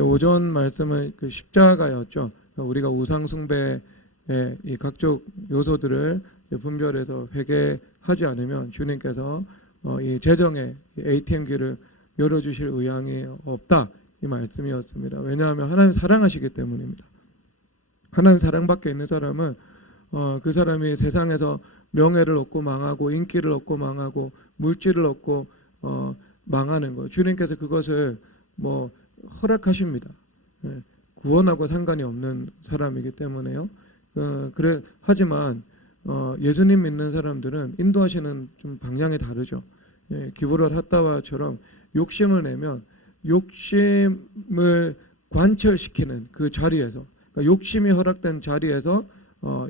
오전 말씀은 그 십자가였죠. 우리가 우상 숭배의 이 각종 요소들을 분별해서 회개하지 않으면 주님께서 이 재정의 ATM기를 열어주실 의향이 없다, 이 말씀이었습니다. 왜냐하면 하나님 사랑하시기 때문입니다. 하나님 사랑밖에 있는 사람은 그 사람이 세상에서 명예를 얻고 망하고 인기를 얻고 망하고 물질을 얻고 망하는 거, 주님께서 그것을 뭐 허락하십니다. 구원하고 상관이 없는 사람이기 때문에요. 그래 하지만 예수님 믿는 사람들은 인도하시는 좀 방향이 다르죠. 기브롯 핫다와처럼 욕심을 내면 욕심을 관철시키는 그 자리에서, 그러니까 욕심이 허락된 자리에서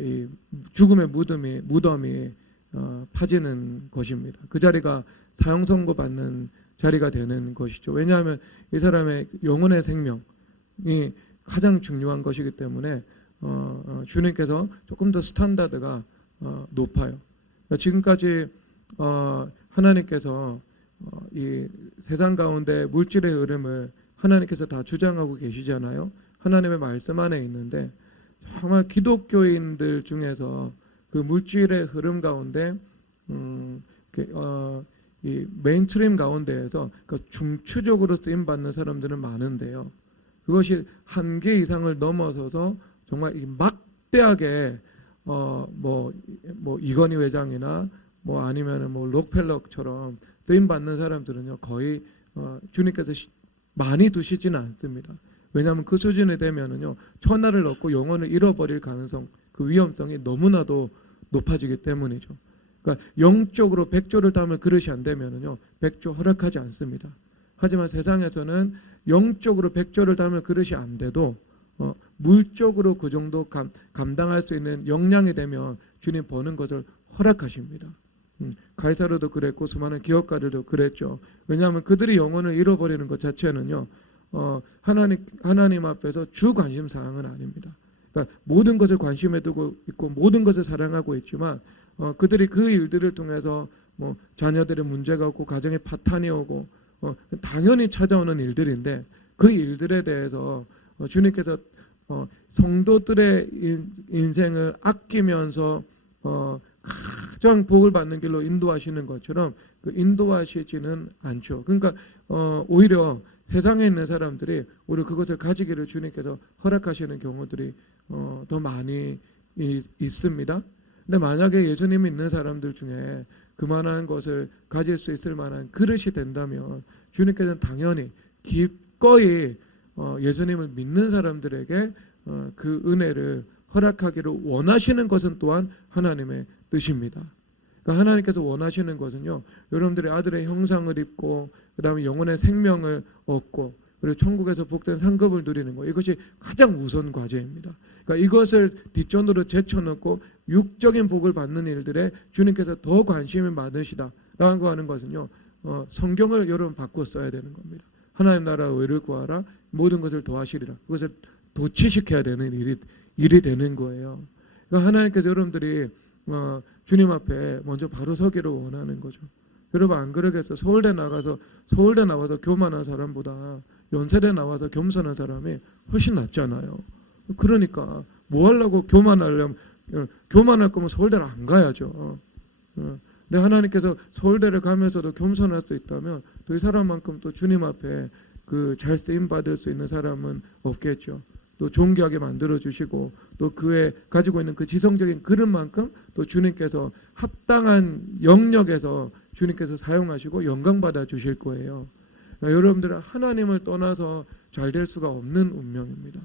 이 죽음의 무덤이 파지는 것입니다. 그 자리가 사형 선고 받는 자리가 되는 것이죠. 왜냐하면 이 사람의 영혼의 생명이 가장 중요한 것이기 때문에 주님께서 조금 더 스탠다드가 높아요. 그러니까 지금까지 하나님께서 이 세상 가운데 물질의 흐름을 하나님께서 다 주장하고 계시잖아요. 하나님의 말씀 안에 있는데 정말 기독교인들 중에서 그 물질의 흐름 가운데 이 메인스트림 가운데에서 그러니까 중추적으로 쓰임 받는 사람들은 많은데요. 그것이 한계 이상을 넘어서서 정말 막대하게 뭐 이건희 회장이나 뭐 아니면은 뭐 록펠럭처럼 쓰임 받는 사람들은요 거의 주님께서 많이 두시지는 않습니다. 왜냐하면 그 수준이 되면은요 천하를 얻고 영혼을 잃어버릴 가능성, 그 위험성이 너무나도 높아지기 때문이죠. 그러니까 영적으로 백조를 담을 그릇이 안 되면은요 백조 허락하지 않습니다. 하지만 세상에서는 영적으로 백조를 담을 그릇이 안 돼도 물적으로 그 정도 감당할 수 있는 역량이 되면 주님 버는 것을 허락하십니다. 가이사르도 그랬고 수많은 기업가들도 그랬죠. 왜냐하면 그들이 영혼을 잃어버리는 것 자체는요 하나님 앞에서 주 관심 사항은 아닙니다. 그러니까 모든 것을 관심에 두고 있고 모든 것을 사랑하고 있지만 그들이 그 일들을 통해서 뭐 자녀들의 문제가 없고 가정에 파탄이 오고 당연히 찾아오는 일들인데 그 일들에 대해서 주님께서 성도들의 인생을 아끼면서 가장 복을 받는 길로 인도하시는 것처럼 그 인도하시지는 않죠. 그러니까 오히려 세상에 있는 사람들이 오히려 그것을 가지기를 주님께서 허락하시는 경우들이 더 많이 있습니다. 근데 만약에 예수님 믿는 사람들 중에 그만한 것을 가질 수 있을 만한 그릇이 된다면 주님께서는 당연히 기꺼이 예수님을 믿는 사람들에게 그 은혜를 허락하기를 원하시는 것은 또한 하나님의 뜻입니다. 그러니까 하나님께서 원하시는 것은요 여러분들의 아들의 형상을 입고 그 다음에 영혼의 생명을 얻고 그리고 천국에서 복된 상급을 누리는 것, 이것이 가장 우선 과제입니다. 그러니까 이것을 뒷전으로 제쳐놓고 육적인 복을 받는 일들에 주님께서 더 관심이 많으시다라고 하는 것은요 성경을 여러분 바꿔 써야 되는 겁니다. 하나님 나라 의를 구하라 모든 것을 더하시리라. 그것을 도취시켜야 되는 일이 되는 거예요. 그러니까 하나님께서 여러분들이 주님 앞에 먼저 바로 서기를 원하는 거죠. 여러분 안 그러겠어요? 서울대 나와서 교만한 사람보다 연세대 나와서 겸손한 사람이 훨씬 낫잖아요. 그러니까 뭐 하려고 교만할 거면 서울대를 안 가야죠. 근데 하나님께서 서울대를 가면서도 겸손할 수 있다면 또 이 사람만큼 또 주님 앞에 그 잘 쓰임 받을 수 있는 사람은 없겠죠. 또 존귀하게 만들어 주시고 또 그의 가지고 있는 그 지성적인 그릇만큼 또 주님께서 합당한 영역에서 주님께서 사용하시고 영광 받아 주실 거예요. 그러니까 여러분들은 하나님을 떠나서 잘 될 수가 없는 운명입니다.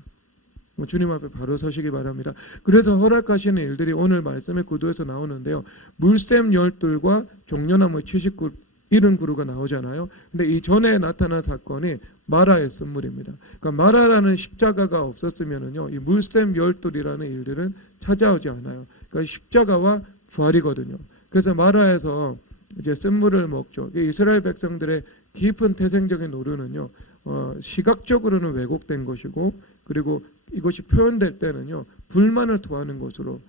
주님 앞에 바로 서시기 바랍니다. 그래서 허락하시는 일들이 오늘 말씀의 구도에서 나오는데요. 물샘 12과 종려나무 79 이런 구루가 나오잖아요. 근데 이 전에 나타난 사건이 마라의 선물입니다. 그러니까 마라라는 십자가가 없었으면은요, 이 물샘 12이라는 일들은 찾아오지 않아요. 그러니까 십자가와 부활이거든요. 그래서 마라에서 이제 쓴물을 먹죠. 이스라엘 백성들의 깊은 태생적인 노류는요, 시각적으로는 왜곡된 것이고, 그리고 이것이 표현될 때는요, 불만을 토하는 것으로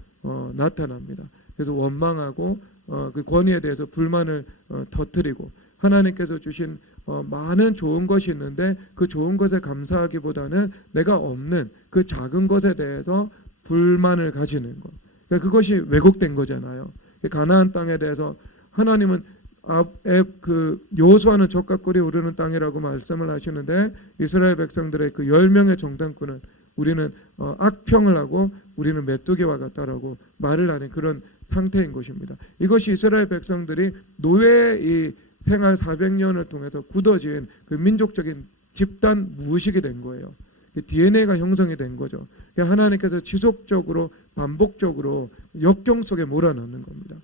나타납니다. 그래서 원망하고 그 권위에 대해서 불만을 터뜨리고 하나님께서 주신 많은 좋은 것이 있는데 그 좋은 것에 감사하기보다는 내가 없는 그 작은 것에 대해서 불만을 가지는 것. 그러니까 그것이 왜곡된 거잖아요. 가나안 땅에 대해서 하나님은 그 여호수아는 젖과 꿀이 흐르는 땅이라고 말씀을 하시는데 이스라엘 백성들의 그 10명의 정탐꾼은 우리는 악평을 하고 우리는 메뚜기와 같다라고 말을 하는 그런 상태인 것입니다. 이것이 이스라엘 백성들이 노예의 이 생활 400년을 통해서 굳어진 그 민족적인 집단 무의식이 된 거예요. DNA가 형성이 된 거죠. 하나님께서 지속적으로 반복적으로 역경 속에 몰아넣는 겁니다.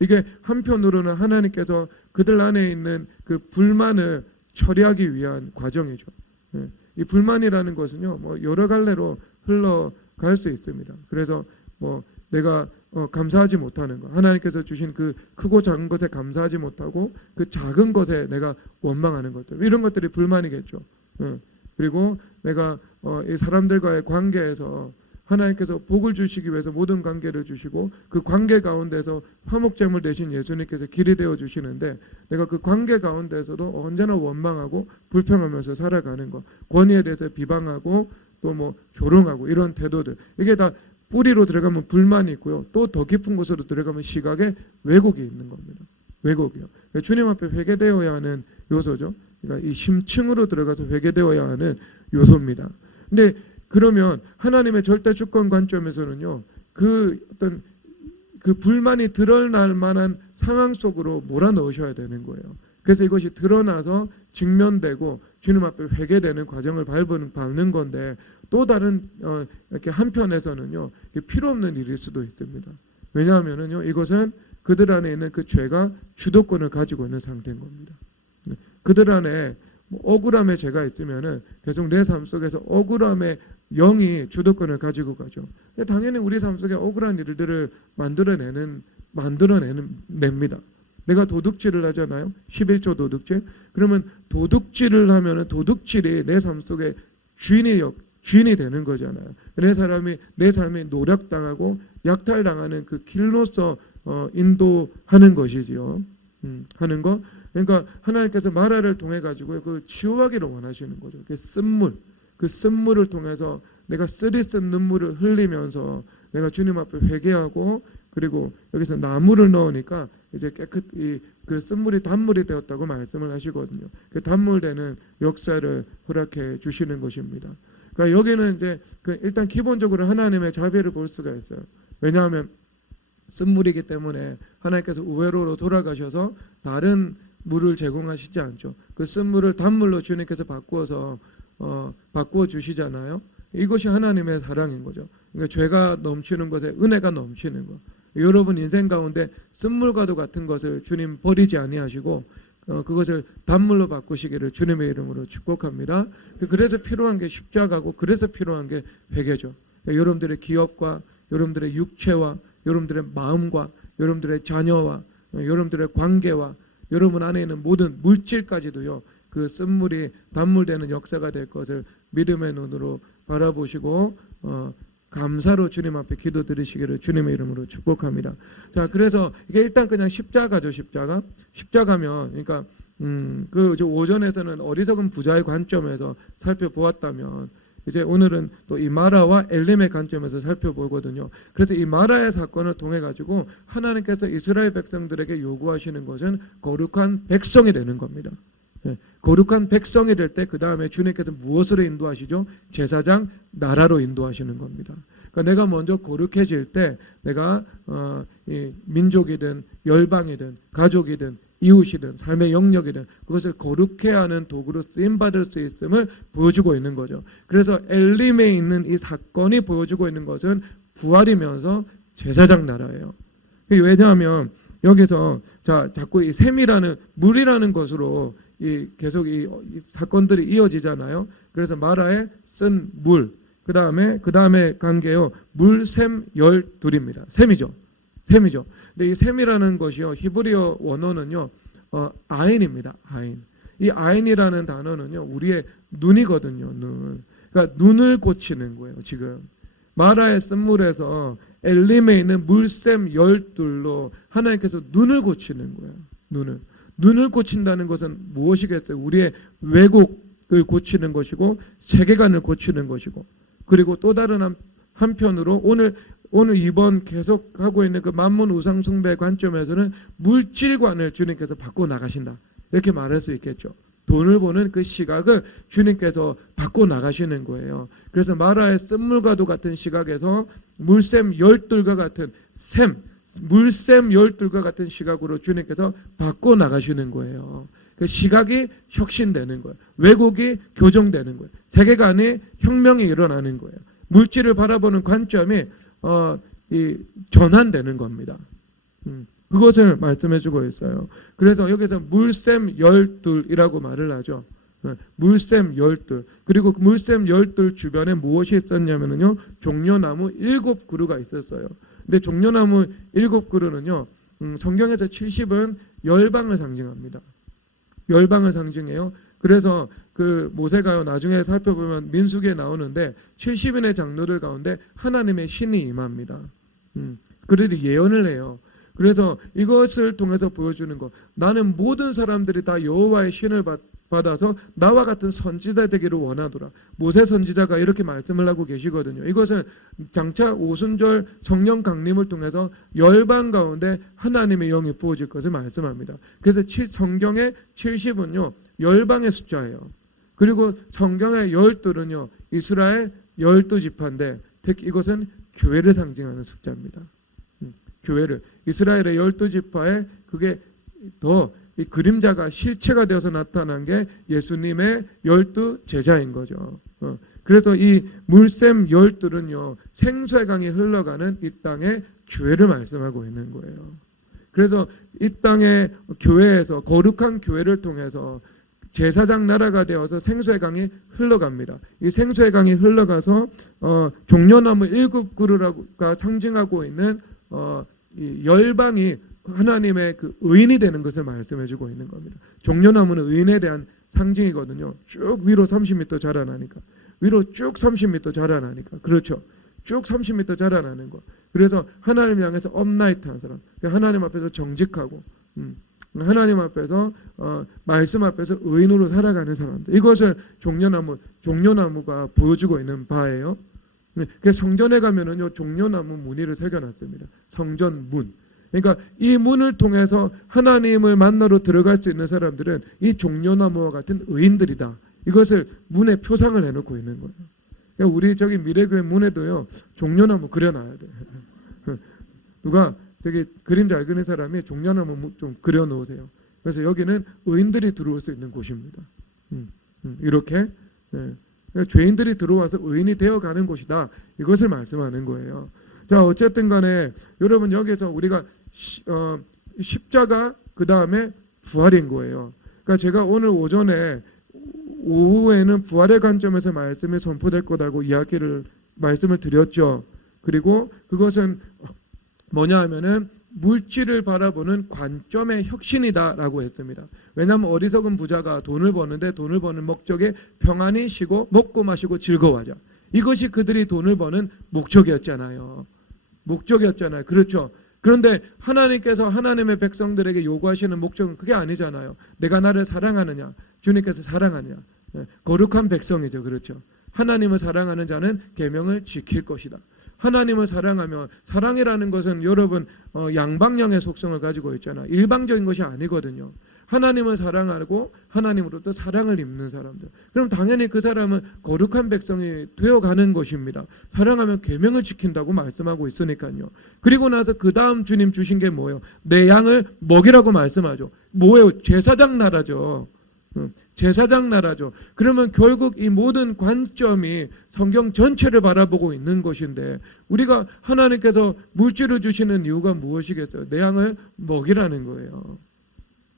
이게 한편으로는 하나님께서 그들 안에 있는 그 불만을 처리하기 위한 과정이죠. 이 불만이라는 것은요, 여러 갈래로 흘러갈 수 있습니다. 그래서 내가 감사하지 못하는 것, 하나님께서 주신 그 크고 작은 것에 감사하지 못하고 그 작은 것에 내가 원망하는 것들, 이런 것들이 불만이겠죠. 그리고 내가 이 사람들과의 관계에서 하나님께서 복을 주시기 위해서 모든 관계를 주시고 그 관계 가운데서 화목제물 대신 예수님께서 길이 되어 주시는데 내가 그 관계 가운데서도 언제나 원망하고 불평하면서 살아가는 것, 권위에 대해서 비방하고 또 조롱하고 이런 태도들, 이게 다 뿌리로 들어가면 불만이 있고요. 또 더 깊은 곳으로 들어가면 시각에 왜곡이 있는 겁니다. 왜곡이요. 주님 앞에 회개되어야 하는 요소죠. 그러니까 이 심층으로 들어가서 회개되어야 하는 요소입니다. 근데 그러면 하나님의 절대 주권 관점에서는요, 그 어떤 그 불만이 드러날 만한 상황 속으로 몰아넣으셔야 되는 거예요. 그래서 이것이 드러나서 직면되고 주님 앞에 회개되는 과정을 밟는 건데 또 다른 이렇게 한편에서는요, 필요 없는 일일 수도 있습니다. 왜냐하면은요, 이것은 그들 안에 있는 그 죄가 주도권을 가지고 있는 상태인 겁니다. 그들 안에 억울함의 죄가 있으면은 계속 내 삶 속에서 억울함의 영이 주도권을 가지고 가죠. 당연히 우리 삶 속에 억울한 일들을 만들어냅니다. 내가 도둑질을 하잖아요. 11조 도둑질. 그러면 도둑질을 하면은 도둑질이 내 삶 속에 주인이 되는 거잖아요. 내 삶이 노력당하고 약탈당하는 그 길로서 인도하는 것이지요. 하는 거. 그러니까 하나님께서 마라를 통해 가지고 그 치유하기를 원하시는 거죠. 그 쓴물을 통해서 내가 쓰리쓴 눈물을 흘리면서 내가 주님 앞에 회개하고 그리고 여기서 나무를 넣으니까 이제 깨끗이 그 쓴물이 단물이 되었다고 말씀을 하시거든요. 그 단물되는 역사를 허락해 주시는 것입니다. 그러니까 여기는 이제 일단 기본적으로 하나님의 자비를 볼 수가 있어요. 왜냐하면 쓴물이기 때문에 하나님께서 우회로로 돌아가셔서 다른 물을 제공하시지 않죠. 그 쓴물을 단물로 주님께서 바꾸어 주시잖아요. 이것이 하나님의 사랑인 거죠. 그러니까 죄가 넘치는 것에 은혜가 넘치는 것. 여러분 인생 가운데 쓴물과도 같은 것을 주님 버리지 아니하시고 그것을 단물로 바꾸시기를 주님의 이름으로 축복합니다. 그래서 필요한 게 십자가고 그래서 필요한 게 회개죠. 여러분들의 기업과 여러분들의 육체와 여러분들의 마음과 여러분들의 자녀와 여러분들의 관계와 여러분 안에 있는 모든 물질까지도요, 그 쓴물이 단물되는 역사가 될 것을 믿음의 눈으로 바라보시고 감사로 주님 앞에 기도드리시기를 주님의 이름으로 축복합니다. 자, 그래서 이게 일단 그냥 십자가죠. 십자가면 그러니까 그 오전에서는 어리석은 부자의 관점에서 살펴보았다면 이제 오늘은 또 이 마라와 엘림의 관점에서 살펴보거든요. 그래서 이 마라의 사건을 통해 가지고 하나님께서 이스라엘 백성들에게 요구하시는 것은 거룩한 백성이 되는 겁니다. 거룩한 백성이 될 때 그 다음에 주님께서 무엇으로 인도하시죠? 제사장, 나라로 인도하시는 겁니다. 그러니까 내가 먼저 거룩해질 때 내가 이 민족이든 열방이든 가족이든 이웃이든 삶의 영역이든 그것을 거룩해 하는 도구로 쓰임받을 수 있음을 보여주고 있는 거죠. 그래서 엘림에 있는 이 사건이 보여주고 있는 것은 부활이면서 제사장 나라예요. 왜냐하면 여기서 자꾸 이 샘이라는 물이라는 것으로 계속 이 사건들이 이어지잖아요. 그래서 마라에 쓴 물, 그 다음에 관계요, 물, 샘, 열, 둘입니다. 샘이죠. 근데 이 샘이라는 것이요, 히브리어 원어는요, 아인입니다. 아인. 이 아인이라는 단어는요, 우리의 눈이거든요. 그러니까 눈을 고치는 거예요. 지금 마라의 쓴물에서 엘림에 있는 물샘 열둘로 하나님께서 눈을 고치는 거예요. 눈을 고친다는 것은 무엇이겠어요? 우리의 왜곡을 고치는 것이고 세계관을 고치는 것이고, 그리고 또 다른 한편으로 오늘 이번 계속 하고 있는 그 만문 우상 숭배 관점에서는 물질관을 주님께서 바꿔 나가신다, 이렇게 말할 수 있겠죠. 돈을 보는 그 시각을 주님께서 바꿔 나가시는 거예요. 그래서 마라의 쓴물과도 같은 시각에서 물샘 열둘과 같은 물샘 열둘과 같은 시각으로 주님께서 바꿔 나가시는 거예요. 그 시각이 혁신되는 거예요. 왜곡이 교정되는 거예요. 세계관이 혁명이 일어나는 거예요. 물질을 바라보는 관점이 전환되는 겁니다. 그것을 말씀해주고 있어요. 그래서 여기서 물샘 열둘이라고 말을 하죠. 물샘 열둘. 그리고 물샘 열둘 주변에 무엇이 있었냐면요, 종려나무 7그루가 있었어요. 근데 종려나무 7그루는요, 성경에서 70은 열방을 상징합니다. 열방을 상징해요. 그래서 그 모세가요, 나중에 살펴보면 민수기에 나오는데 70인의 장로들 가운데 하나님의 신이 임합니다. 그들이 예언을 해요. 그래서 이것을 통해서 보여주는 것, 나는 모든 사람들이 다 여호와의 신을 받아서 나와 같은 선지자 되기를 원하노라. 모세 선지자가 이렇게 말씀을 하고 계시거든요. 이것은 장차 오순절 성령 강림을 통해서 열방 가운데 하나님의 영이 부어질 것을 말씀합니다. 그래서 성경의 70은요 열방의 숫자예요. 그리고 성경의 12은요 이스라엘 12지파인데 특히 이것은 교회를 상징하는 숫자입니다. 교회를, 이스라엘의 12지파에 그게 더 이 그림자가 실체가 되어서 나타난 게 예수님의 12제자인 거죠. 그래서 이 물샘 12은요 생수의 강이 흘러가는 이 땅의 교회를 말씀하고 있는 거예요. 그래서 이 땅의 교회에서 거룩한 교회를 통해서 제사장 나라가 되어서 생수의 강이 흘러갑니다. 이 생수의 강이 흘러가서 종려나무 7그루가 상징하고 있는 이 열방이 하나님의 그 의인이 되는 것을 말씀해주고 있는 겁니다. 종려나무는 의인에 대한 상징이거든요. 쭉 위로 30m 자라나니까, 위로 쭉 30m 자라나니까, 그렇죠. 쭉 30m 자라나는 거. 그래서 하나님 향해서 업라이트한 사람, 하나님 앞에서 정직하고, 하나님 앞에서 말씀 앞에서 의인으로 살아가는 사람들. 이것을 종려나무가 보여주고 있는 바예요. 그래서 성전에 가면은요 종려나무 무늬를 새겨놨습니다. 성전 문. 그러니까 이 문을 통해서 하나님을 만나러 들어갈 수 있는 사람들은 이 종려나무와 같은 의인들이다. 이것을 문에 표상을 해놓고 있는 거예요. 그러니까 우리 저기 미래교회 문에도요 종려나무 그려놔야 돼. 누가 저기 그림 잘 그리는 사람이 종려나무 좀 그려놓으세요. 그래서 여기는 의인들이 들어올 수 있는 곳입니다. 이렇게 죄인들이 들어와서 의인이 되어가는 곳이다. 이것을 말씀하는 거예요. 자, 어쨌든 간에 여러분 여기서 우리가 십자가 그 다음에 부활인 거예요. 그러니까 제가 오늘 오후에는 부활의 관점에서 말씀이 선포될 거라고 말씀을 드렸죠. 그리고 그것은 뭐냐 하면은 물질을 바라보는 관점의 혁신이다라고 했습니다. 왜냐하면 어리석은 부자가 돈을 버는데 돈을 버는 목적에 평안히 쉬고 먹고 마시고 즐거워하자. 이것이 그들이 돈을 버는 목적이었잖아요. 그렇죠. 그런데 하나님께서 하나님의 백성들에게 요구하시는 목적은 그게 아니잖아요. 내가 나를 사랑하느냐, 주님께서 사랑하느냐, 거룩한 백성이죠. 그렇죠. 하나님을 사랑하는 자는 계명을 지킬 것이다. 하나님을 사랑하면, 사랑이라는 것은 여러분 양방향의 속성을 가지고 있잖아요. 일방적인 것이 아니거든요. 하나님을 사랑하고 하나님으로부터 사랑을 입는 사람들, 그럼 당연히 그 사람은 거룩한 백성이 되어가는 것입니다. 사랑하면 계명을 지킨다고 말씀하고 있으니까요. 그리고 나서 그 다음 주님 주신 게 뭐예요? 내 양을 먹이라고 말씀하죠. 뭐예요? 제사장 나라죠. 제사장 나라죠. 그러면 결국 이 모든 관점이 성경 전체를 바라보고 있는 것인데, 우리가 하나님께서 물질을 주시는 이유가 무엇이겠어요? 내 양을 먹이라는 거예요.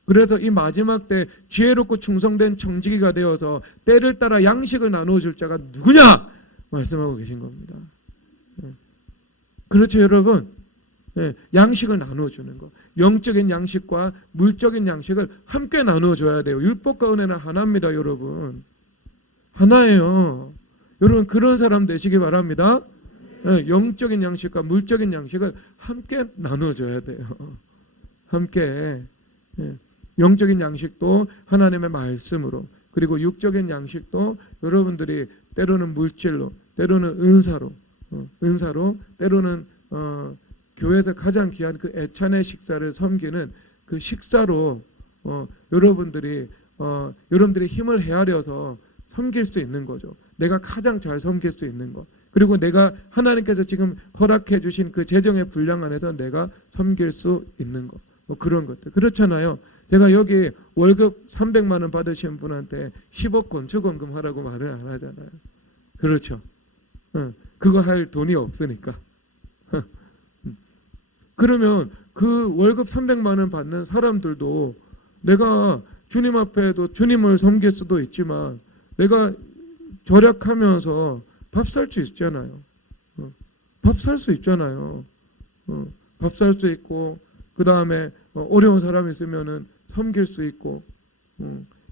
그래서 이 마지막 때 지혜롭고 충성된 청지기가 되어서 때를 따라 양식을 나누어줄 자가 누구냐? 말씀하고 계신 겁니다. 그렇죠, 여러분. 양식을 나누어주는 거, 영적인 양식과 물적인 양식을 함께 나누어줘야 돼요. 율법과 은혜는 하나입니다, 여러분. 하나예요. 여러분 그런 사람 되시기 바랍니다. 영적인 양식과 물적인 양식을 함께 나누어줘야 돼요. 함께. 영적인 양식도 하나님의 말씀으로, 그리고 육적인 양식도 여러분들이 때로는 물질로, 때로는 은사로, 때로는 교회에서 가장 귀한 그 애찬의 식사를 섬기는 그 식사로 여러분들이 힘을 헤아려서 섬길 수 있는 거죠. 내가 가장 잘 섬길 수 있는 거. 그리고 내가 하나님께서 지금 허락해 주신 그 재정의 분량 안에서 내가 섬길 수 있는 거. 뭐 그런 것들. 그렇잖아요. 제가 여기 월급 300만 원 받으신 분한테 10억 건축원금 하라고 말을 안 하잖아요. 그렇죠. 그거 할 돈이 없으니까. 그러면 그 월급 300만 원 받는 사람들도 내가 주님 앞에도 주님을 섬길 수도 있지만 내가 절약하면서 밥 살 수 있잖아요. 밥 살 수 있잖아요. 밥 살 수 있고, 그 다음에 어려운 사람이 있으면은 섬길 수 있고,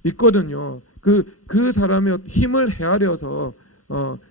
있거든요. 그 사람의 힘을 헤아려서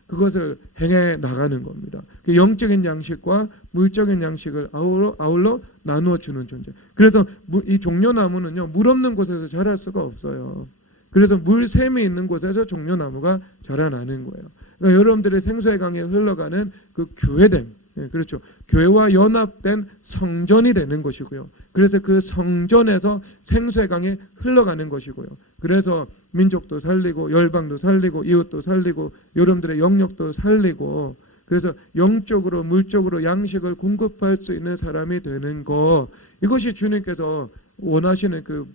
그것을 행해 나가는 겁니다. 그 영적인 양식과 물적인 양식을 아울러 나누어 주는 존재. 그래서 이 종려나무는요, 물 없는 곳에서 자랄 수가 없어요. 그래서 물샘이 있는 곳에서 종려나무가 자라나는 거예요. 그러니까 여러분들의 생수의 강에 흘러가는 그 교회됨, 그렇죠. 교회와 연합된 성전이 되는 것이고요. 그래서 그 성전에서 생수의 강에 흘러가는 것이고요. 그래서 민족도 살리고 열방도 살리고 이웃도 살리고 여러분들의 영역도 살리고, 그래서 영적으로 물적으로 양식을 공급할 수 있는 사람이 되는 것, 이것이 주님께서 원하시는 그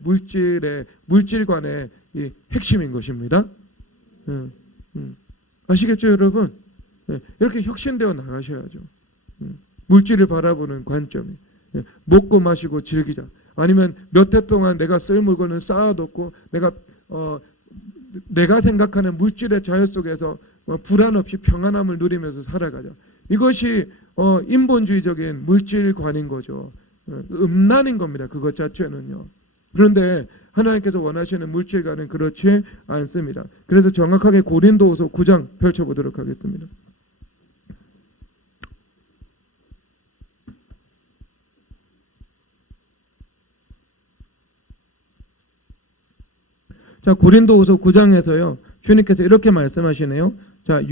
물질관의 이 핵심인 것입니다. 아시겠죠, 여러분? 이렇게 혁신되어 나가셔야죠. 물질을 바라보는 관점이. 먹고 마시고 즐기자. 아니면 몇 해 동안 내가 쓸 물건을 쌓아뒀고 내가 생각하는 물질의 자유 속에서 불안 없이 평안함을 누리면서 살아가자. 이것이 인본주의적인 물질관인 거죠. 음란인 겁니다. 그것 자체는요. 그런데 하나님께서 원하시는 물질관은 그렇지 않습니다. 그래서 정확하게 고린도후서 9장 펼쳐보도록 하겠습니다. 자, 고린도후서 9장에서요. 주님께서 이렇게 말씀하시네요. 자,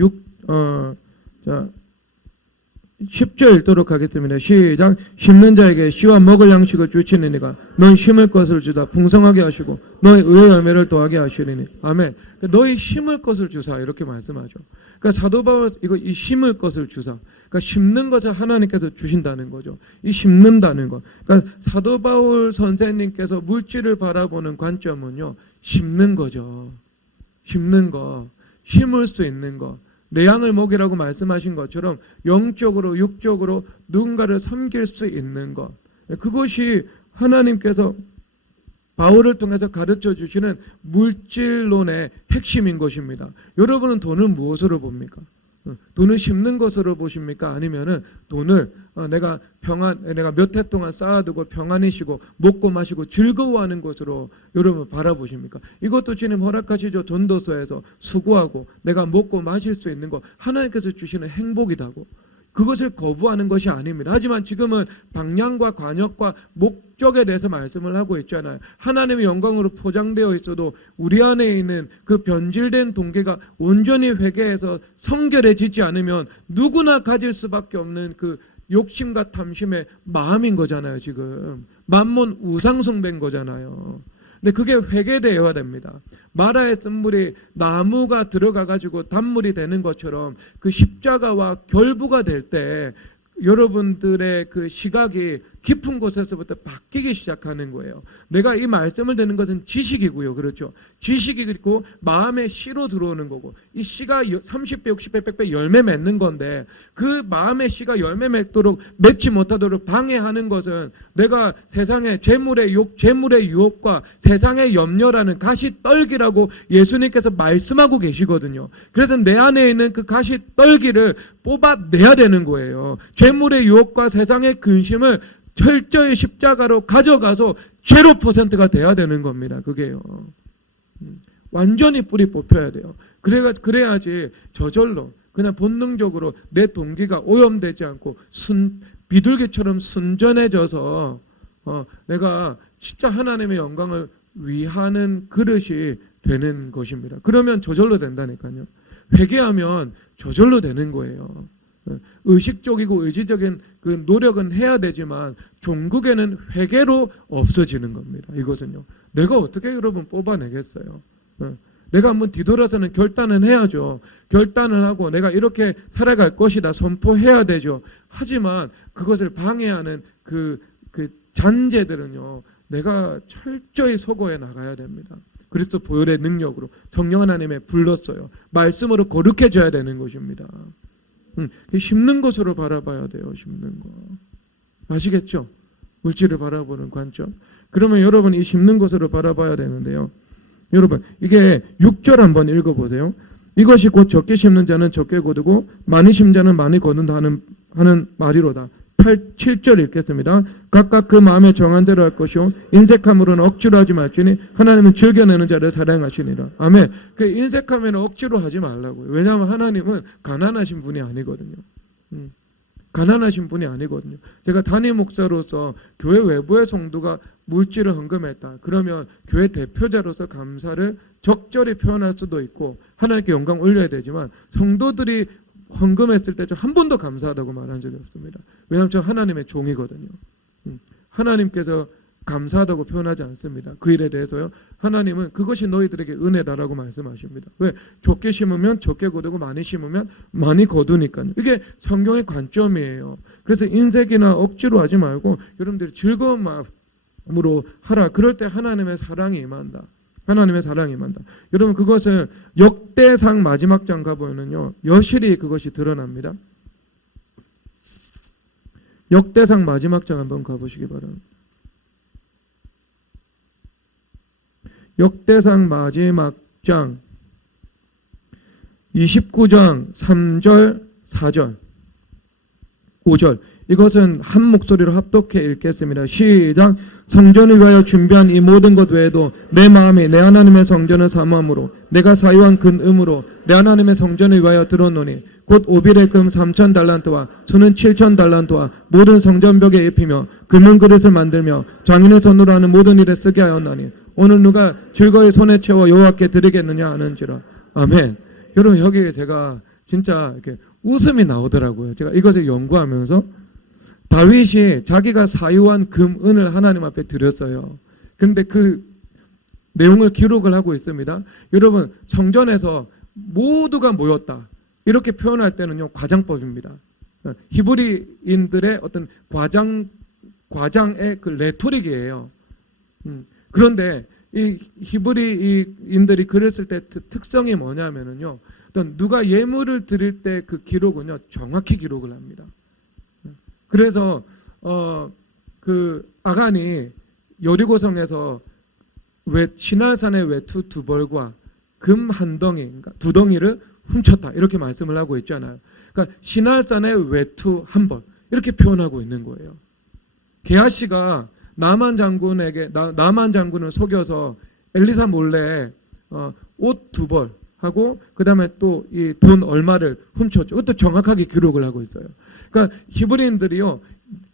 10절 읽도록 하겠습니다. 시작. 심는 자에게 씨와 먹을 양식을 주시느니가 너희 심을 것을 주다 풍성하게 하시고 너희 의의 열매를 더하게 하시리니. 아멘. 너희 심을 것을 주사, 이렇게 말씀하죠. 그러니까 사도 바울 이 심을 것을 주사. 그러니까 심는 것을 하나님께서 주신다는 거죠. 이 심는다는 거. 그러니까 사도 바울 선생님께서 물질을 바라보는 관점은요, 심는 거죠. 심는 거, 심을 수 있는 거. 내 양을 먹이라고 말씀하신 것처럼 영적으로 육적으로 누군가를 섬길 수 있는 것, 그것이 하나님께서 바울을 통해서 가르쳐 주시는 물질론의 핵심인 것입니다. 여러분은 돈을 무엇으로 봅니까? 돈을 심는 것으로 보십니까? 아니면은 돈을 내가 몇 해 동안 쌓아두고 평안히 쉬고 먹고 마시고 즐거워하는 것으로 여러분 바라보십니까? 이것도 주님 허락하시죠. 전도서에서 수고하고 내가 먹고 마실 수 있는 것, 하나님께서 주시는 행복이라고. 그것을 거부하는 것이 아닙니다. 하지만 지금은 방향과 관역과 목적에 대해서 말씀을 하고 있잖아요. 하나님의 영광으로 포장되어 있어도 우리 안에 있는 그 변질된 동기가 온전히 회개해서 성결해지지 않으면 누구나 가질 수밖에 없는 그 욕심과 탐심의 마음인 거잖아요. 지금 만몬 우상숭배인 거잖아요. 근데 그게 회개되어야 됩니다. 마라의 쓴물이 나무가 들어가가지고 단물이 되는 것처럼 그 십자가와 결부가 될 때 여러분들의 그 시각이 깊은 곳에서부터 바뀌기 시작하는 거예요. 내가 이 말씀을 듣는 것은 지식이고요. 그렇죠? 지식이 있고 마음의 씨로 들어오는 거고, 이 씨가 30배, 60배, 100배 열매 맺는 건데 그 마음의 씨가 열매 맺지 못하도록 방해하는 것은 내가 세상의 재물의 유혹과 세상의 염려라는 가시떨기라고 예수님께서 말씀하고 계시거든요. 그래서 내 안에 있는 그 가시떨기를 뽑아내야 되는 거예요. 재물의 유혹과 세상의 근심을 철저히 십자가로 가져가서 0%가 돼야 되는 겁니다. 그게요. 완전히 뿌리 뽑혀야 돼요. 그래야지 저절로 그냥 본능적으로 내 동기가 오염되지 않고 비둘기처럼 순전해져서 내가 진짜 하나님의 영광을 위하는 그릇이 되는 것입니다. 그러면 저절로 된다니까요. 회개하면 저절로 되는 거예요. 의식적이고 의지적인 그 노력은 해야 되지만 종국에는 회개로 없어지는 겁니다. 이것은요. 내가 어떻게 여러분 뽑아내겠어요? 내가 한번 뒤돌아서는 결단은 해야죠. 결단을 하고 내가 이렇게 살아갈 것이다 선포해야 되죠. 하지만 그것을 방해하는 그 잔재들은요. 내가 철저히 소거해 나가야 됩니다. 그리스도 보혈의 능력으로 성령 하나님의 불렀어요. 말씀으로 거룩해져야 되는 것입니다. 심는 것으로 바라봐야 돼요. 심는 거. 아시겠죠? 물질을 바라보는 관점. 그러면 여러분 이 심는 것으로 바라봐야 되는데요. 여러분 이게 6절 한번 읽어보세요. 이것이 곧 적게 심는 자는 적게 거두고 많이 심는 자는 많이 거둔다 하는 말이로다. 7절 읽겠습니다. 각각 그 마음에 정한 대로 할 것이요 인색함으로는 억지로 하지 말지니 하나님은 즐겨내는 자를 사랑하시니라. 아멘. 그 인색하면 억지로 하지 말라고요. 왜냐하면 하나님은 가난하신 분이 아니거든요. 가난하신 분이 아니거든요. 제가 담임 목사로서 교회 외부의 성도가 물질을 헌금했다. 그러면 교회 대표자로서 감사를 적절히 표현할 수도 있고 하나님께 영광 올려야 되지만 성도들이 헌금했을 때 저 한 번도 감사하다고 말한 적이 없습니다. 왜냐하면 저 하나님의 종이거든요. 하나님께서 감사하다고 표현하지 않습니다. 그 일에 대해서요. 하나님은 그것이 너희들에게 은혜다라고 말씀하십니다. 왜? 적게 심으면 적게 거두고 많이 심으면 많이 거두니까요. 이게 성경의 관점이에요. 그래서 인색이나 억지로 하지 말고 여러분들이 즐거운 마음으로 하라. 그럴 때 하나님의 사랑이 임한다. 하나님의 사랑이 임한다. 여러분 그것은 역대상 마지막 장 가보면요. 여실히 그것이 드러납니다. 역대상 마지막 장 한번 가보시기 바랍니다. 역대상 마지막 장 29장 3절 4절 5절 이것은 한 목소리로 합독해 읽겠습니다. 시작. 성전을 위하여 준비한 이 모든 것 외에도 내 마음이 내 하나님의 성전을 사모함으로 내가 사유한 근음으로 내 하나님의 성전을 위하여 들어노니 곧 오빌의 금 3,000달란트와 수는 7,000달란트와 모든 성전벽에 입히며 금은 그릇을 만들며 장인의 손으로 하는 모든 일에 쓰게 하였나니 오늘 누가 즐거이 손에 채워 여호와께 드리겠느냐 하는지라. 아멘. 여러분 여기 제가 진짜 이렇게 웃음이 나오더라고요. 제가 이것을 연구하면서 다윗이 자기가 사유한 금, 은을 하나님 앞에 드렸어요. 그런데 그 내용을 기록을 하고 있습니다. 여러분 성전에서 모두가 모였다. 이렇게 표현할 때는요. 과장법입니다. 히브리인들의 어떤 과장의 그 레토릭이에요. 그런데 이 히브리인들이 그랬을 때 특성이 뭐냐면은요. 어떤 누가 예물을 드릴 때 그 기록은요. 정확히 기록을 합니다. 그래서 그 아간이 여리고성에서 시날산의 외투 2벌과 금 한 덩이, 그러니까 2덩이를 훔쳤다 이렇게 말씀을 하고 있잖아요. 그러니까 시날산의 외투 1벌 이렇게 표현하고 있는 거예요. 게하시가 나만 장군을 속여서 엘리사 몰래 옷 2벌 하고 그 다음에 또 이 돈 얼마를 훔쳤죠. 그것도 정확하게 기록을 하고 있어요. 그러니까 히브리인들이요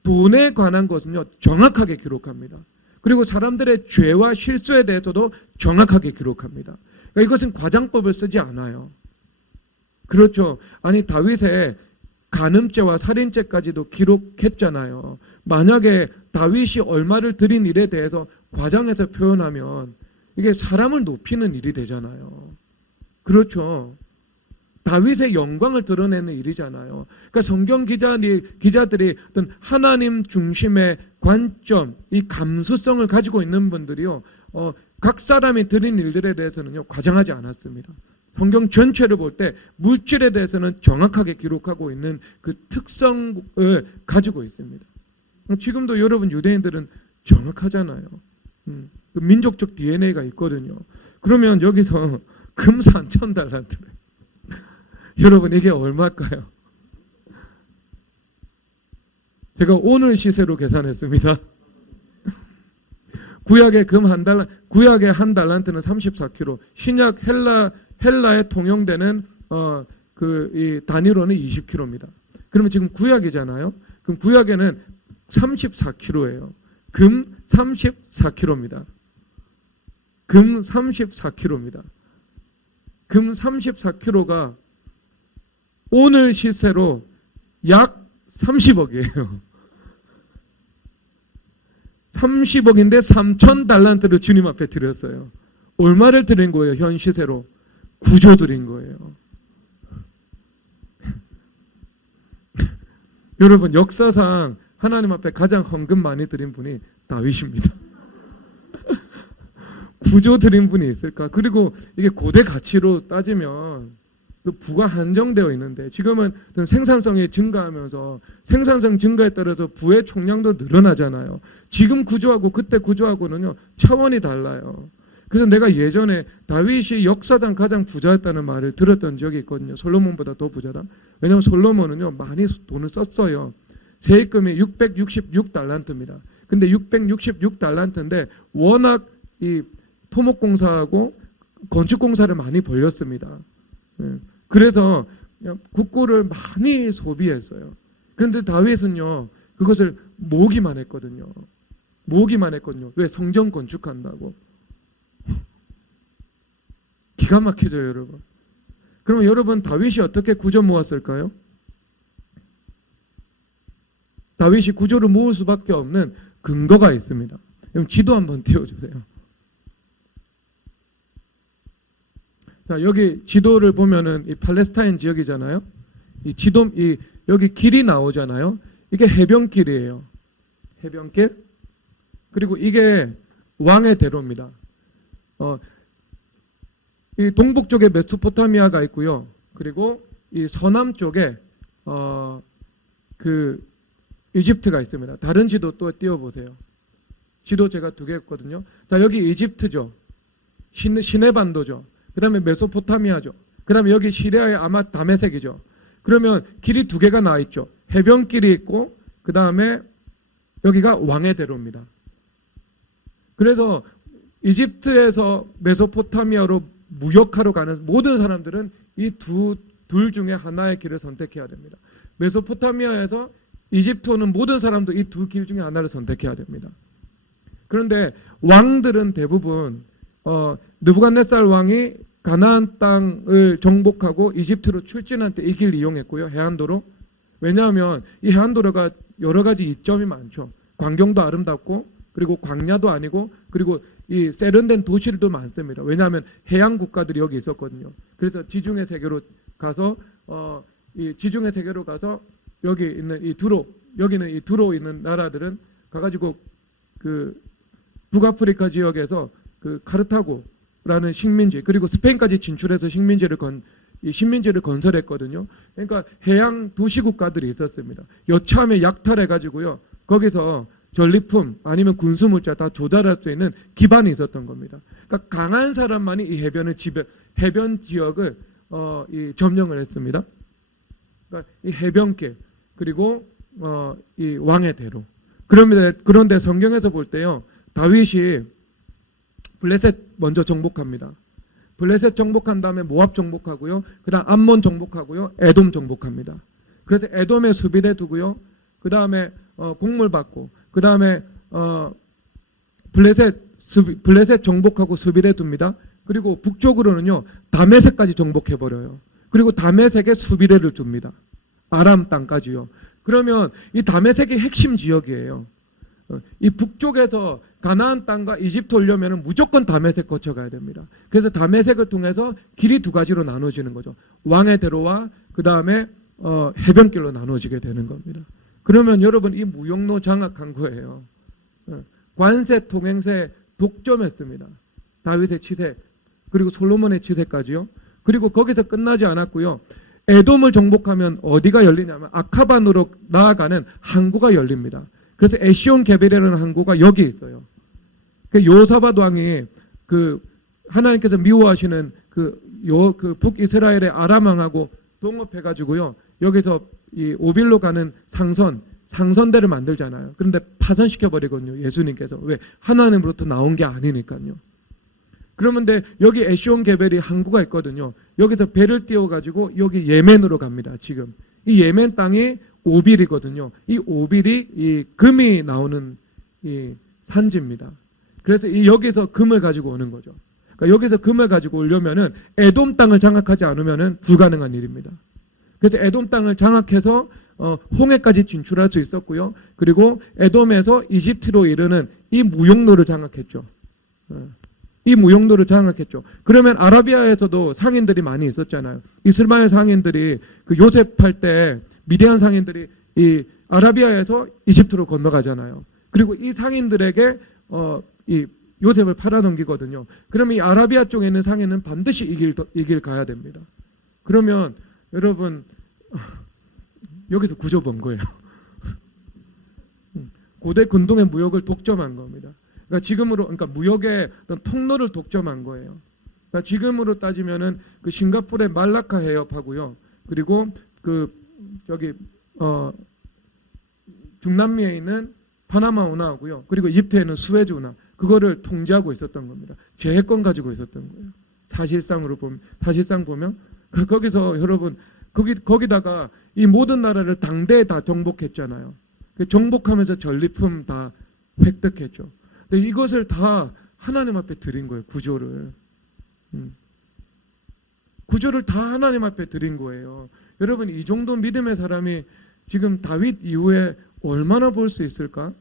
돈에 관한 것은요 정확하게 기록합니다. 그리고 사람들의 죄와 실수에 대해서도 정확하게 기록합니다. 그러니까 이것은 과장법을 쓰지 않아요. 그렇죠. 아니 다윗의 간음죄와 살인죄까지도 기록했잖아요. 만약에 다윗이 얼마를 드린 일에 대해서 과장해서 표현하면 이게 사람을 높이는 일이 되잖아요. 그렇죠. 다윗의 영광을 드러내는 일이잖아요. 그러니까 성경 기자들이 어떤 하나님 중심의 관점, 이 감수성을 가지고 있는 분들이요, 각 사람이 드린 일들에 대해서는요 과장하지 않았습니다. 성경 전체를 볼 때 물질에 대해서는 정확하게 기록하고 있는 그 특성을 가지고 있습니다. 지금도 여러분 유대인들은 정확하잖아요. 그 민족적 DNA가 있거든요. 그러면 여기서 금 3,000달란트래. 여러분 이게 얼마일까요? 제가 오늘 시세로 계산했습니다. 구약의 금 구약의 한 달란트는 34kg. 신약 헬라에 통용되는 이 단위로는 20kg입니다. 그러면 지금 구약이잖아요. 그럼 구약에는 34kg예요. 금 34kg입니다. 금 34kg입니다. 금 34kg가 오늘 시세로 약 30억이에요. 30억인데 3,000달란트를 주님 앞에 드렸어요. 얼마를 드린 거예요? 현 시세로 9조 드린 거예요. 여러분, 역사상 하나님 앞에 가장 헌금 많이 드린 분이 다윗입니다. 9조 드린 분이 있을까? 그리고 이게 고대 가치로 따지면 그 부가 한정되어 있는데, 지금은 생산성이 증가하면서 생산성 증가에 따라서 부의 총량도 늘어나잖아요. 지금 구조하고 그때 구조하고는요 차원이 달라요. 그래서 내가 예전에 다윗이 역사상 가장 부자였다는 말을 들었던 적이 있거든요. 솔로몬보다 더 부자다. 왜냐하면 솔로몬은요 많이 돈을 썼어요. 세입금이 666달란트입니다. 근데 666달란트인데 워낙 이 토목공사하고 건축공사를 많이 벌렸습니다. 그래서 국고를 많이 소비했어요. 그런데 다윗은요 그것을 모으기만 했거든요. 모으기만 했거든요. 왜? 성전 건축한다고. 기가 막히죠, 여러분. 그러면 여러분, 다윗이 어떻게 구조 모았을까요? 다윗이 구조를 모을 수밖에 없는 근거가 있습니다. 그럼 지도 한번 띄워주세요. 자, 여기 지도를 보면은 이 팔레스타인 지역이잖아요. 여기 길이 나오잖아요. 이게 해변길이에요. 해변길. 그리고 이게 왕의 대로입니다. 이 동북 쪽에 메소포타미아가 있고요. 그리고 이 서남 쪽에 그 이집트가 있습니다. 다른 지도 또 띄워보세요. 지도 제가 2개 했거든요. 자, 여기 이집트죠. 시내반도죠. 그 다음에 메소포타미아죠. 그 다음에 여기 시리아의 아마 다메섹이죠. 그러면 길이 2개가 나와 있죠. 해변길이 있고 그 다음에 여기가 왕의 대로입니다. 그래서 이집트에서 메소포타미아로 무역하러 가는 모든 사람들은 이 둘 중에 하나의 길을 선택해야 됩니다. 메소포타미아에서 이집트 오는 모든 사람도 이 2길 중에 하나를 선택해야 됩니다. 그런데 왕들은 대부분 느부갓네살 왕이 가나안 땅을 정복하고 이집트로 출진할 때 이 길 이용했고요. 해안도로. 왜냐하면 이 해안도로가 여러 가지 이점이 많죠. 광경도 아름답고 그리고 광야도 아니고 그리고 이 세련된 도시들도 많습니다. 왜냐하면 해양 국가들이 여기 있었거든요. 그래서 지중해 세계로 가서 이 지중해 세계로 가서 여기 있는 이 여기는 이 두로 있는 나라들은 가가지고 그 북아프리카 지역에서 그 카르타고라는 식민지 그리고 스페인까지 진출해서 식민지를 건설했거든요. 그러니까 해양 도시 국가들이 있었습니다. 여참에 약탈해가지고요. 거기서 전리품 아니면 군수물자 다 조달할 수 있는 기반이 있었던 겁니다. 그러니까 강한 사람만이 이 해변 지역을 점령을 했습니다. 그러니까 이 해변길 그리고 이 왕의 대로. 그런데 성경에서 볼 때요, 다윗이 블레셋 먼저 정복합니다. 블레셋 정복한 다음에 모압 정복하고요, 그다음 암몬 정복하고요, 에돔 정복합니다. 그래서 에돔에 수비대 두고요, 그 다음에 공물 받고, 그 다음에 블레셋 정복하고 수비대 둡니다. 그리고 북쪽으로는요 다메섹까지 정복해 버려요. 그리고 다메섹에 수비대를 둡니다. 아람 땅까지요. 그러면 이 다메섹이 핵심 지역이에요. 이 북쪽에서 가나안 땅과 이집트 오려면 무조건 다메섹 거쳐가야 됩니다. 그래서 다메섹을 통해서 길이 2가지로 나눠지는 거죠. 왕의 대로와 그 다음에 해변길로 나눠지게 되는 겁니다. 그러면 여러분 이 무역로 장악한 거예요. 관세, 통행세 독점했습니다. 다윗의 치세 그리고 솔로몬의 치세까지요. 그리고 거기서 끝나지 않았고요. 에돔을 정복하면 어디가 열리냐면 아카반으로 나아가는 항구가 열립니다. 그래서 에시온 게베레라는 항구가 여기 있어요. 요사밧 왕이 그 하나님께서 미워하시는 그 북이스라엘의 아람 왕하고 동업해가지고요. 여기서 이 오빌로 가는 상선대를 만들잖아요. 그런데 파손시켜버리거든요. 예수님께서. 왜? 하나님으로부터 나온 게 아니니까요. 그러면데 여기 에시온 게벨이 항구가 있거든요. 여기서 배를 띄워가지고 여기 예멘으로 갑니다. 지금 이 예멘 땅이 오빌이거든요. 이 오빌이 이 금이 나오는 이 산지입니다. 그래서 이 여기서 금을 가지고 오는 거죠. 그러니까 여기서 금을 가지고 오려면은 에돔 땅을 장악하지 않으면은 불가능한 일입니다. 그래서 에돔 땅을 장악해서 홍해까지 진출할 수 있었고요. 그리고 에돔에서 이집트로 이르는 이 무역로를 장악했죠. 이 무역로를 장악했죠. 그러면 아라비아에서도 상인들이 많이 있었잖아요. 이스마엘 상인들이 그 요셉 할 때 미디안 상인들이 이 아라비아에서 이집트로 건너가잖아요. 그리고 이 상인들에게 이 요셉을 팔아넘기거든요. 그러면 이 아라비아 쪽에 있는 상인은 반드시 이길 가야 됩니다. 그러면 여러분 여기서 구조 본 거예요. 고대 근동의 무역을 독점한 겁니다. 그러니까 무역의 어떤 통로를 독점한 거예요. 그러니까 지금으로 따지면은 그 싱가포르의 말라카 해협하고요. 그리고 그 저기 중남미에 있는 파나마 운하고요. 그리고 이집트에 있는 수에즈 운하 그거를 통제하고 있었던 겁니다. 제해권 가지고 있었던 거예요. 사실상 보면 거기서 여러분 거기다가 이 모든 나라를 당대에 다 정복했잖아요. 정복하면서 전리품 다 획득했죠. 근데 이것을 다 하나님 앞에 드린 거예요. 구조를 다 하나님 앞에 드린 거예요. 여러분 이 정도 믿음의 사람이 지금 다윗 이후에 얼마나 볼 수 있을까?